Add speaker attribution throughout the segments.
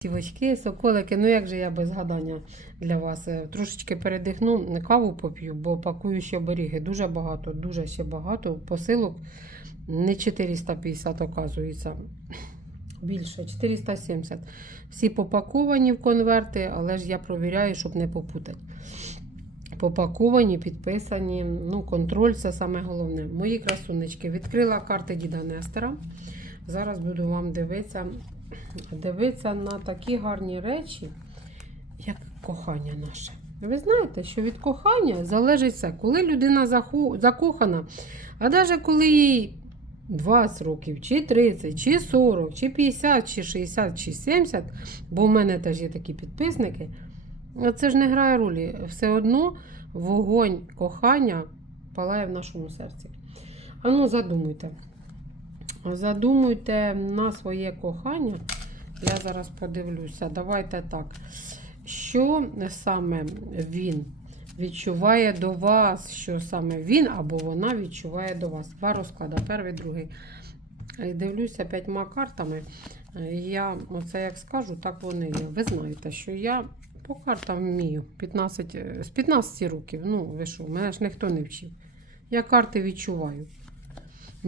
Speaker 1: Тівочки, соколики, ну як же я без гадання для вас? Е, Трошечки передихну, каву поп'ю, бо пакую ще оберіги. Дуже багато, дуже ще багато. Посилок не 450, оказується. Більше, 470. Всі попаковані в конверти, але ж я провіряю, щоб не попутати. Попаковані, підписані. Ну, контроль це саме головне. Мої красунечки. Відкрила карти Діда Нестера. Зараз буду вам дивитися, дивитися на такі гарні речі, як кохання наше. Ви знаєте, що від кохання залежить все. Коли людина закохана, а навіть коли їй 20 років, чи 30, чи 40, чи 50, чи 60, чи 70, бо в мене теж є такі підписники, це ж не грає ролі. Все одно вогонь кохання палає в нашому серці. Ану, задумуйте. Задумуйте на своє кохання. Я зараз подивлюся. Давайте так. Що саме він відчуває до вас? Що саме він або вона відчуває до вас? Два розклади, перший, другий. Е, Дивлюся п'ятьма картами. Я оце як скажу, так вони є. Ви знаєте, що я по картам вмію. 15, е, з 15 років. Ну, ви що, мене ж ніхто не вчив. Я карти відчуваю.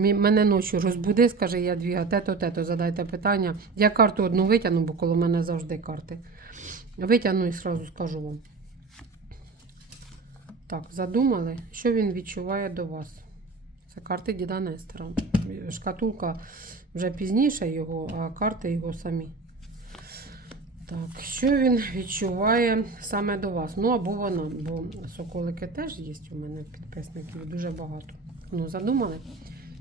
Speaker 1: Мене ночі розбуди, скаже, я дві, а тето, тето, задайте питання. Я карту одну витягну, бо коло мене завжди карти. Витягну і одразу скажу вам. Так, задумали, що він відчуває до вас. Це карти Діда Нестера. Шкатулка вже пізніше його, а карти його самі. Так, що він відчуває саме до вас? Ну, або вона, бо соколики теж є у мене підписників, дуже багато. Ну, задумали?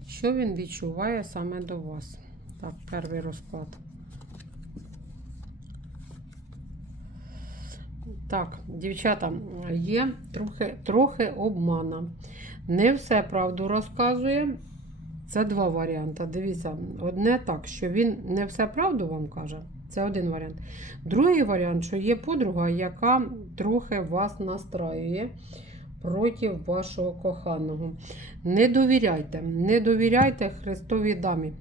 Speaker 1: Що він відчуває саме до вас? Так, перший розклад. Так, дівчата, є трохи, трохи обмана. Не все правду розказує. Це два варіанти. Дивіться, одне так, що він не все правду вам каже. Це один варіант. Другий варіант, що є подруга, яка трохи вас настраює проти вашого коханого. Не довіряйте, не довіряйте Христовій дамі.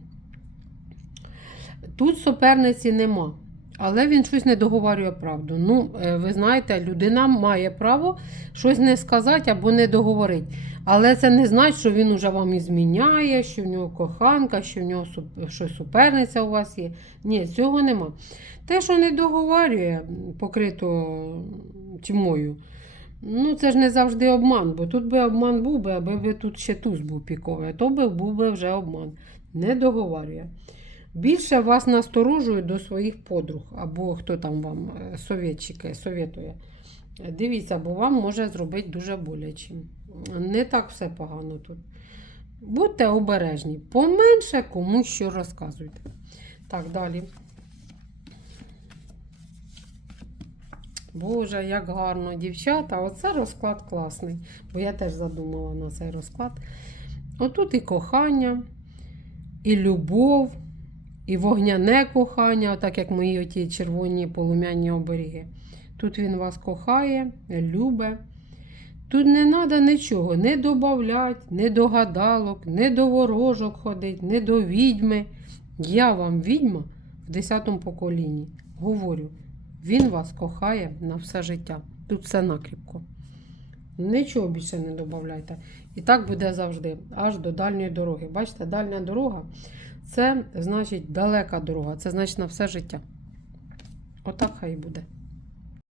Speaker 1: Тут суперниці нема, але він щось не договорює правду. Ну, е, ви знаєте, людина має право щось не сказати або не договорити. Але це не значить, що він уже вам і зміняє, що в нього коханка, що в нього суп- що суперниця у вас є. Ні, цього нема. Те, що не договорює, покрито тьмою, ну це ж не завжди обман, бо тут би обман був би, аби ви тут ще туз був піковий, то би був би вже обман. Не договорює. Більше вас насторожують до своїх подруг, або хто там вам е, совєтує. Дивіться, бо вам може зробити дуже боляче. Не так все погано тут. Будьте обережні, поменше комусь що розказуйте. Так, далі. Боже, як гарно, дівчата. Оце розклад класний. Бо я теж задумала на цей розклад. Отут і кохання, і любов, і вогняне кохання, отак як мої оті червоні полум'яні оберіги. Тут він вас кохає, любе. Тут не треба нічого не додавати, не до гадалок, не до ворожок ходить, не до відьми. Я вам відьма в 10 поколінні. Говорю, він вас кохає на все життя. Тут все накріпко. Нічого більше не додавайте. І так буде завжди, аж до дальньої дороги. Бачите, дальня дорога це значить далека дорога, це значить на все життя. Отак хай і буде.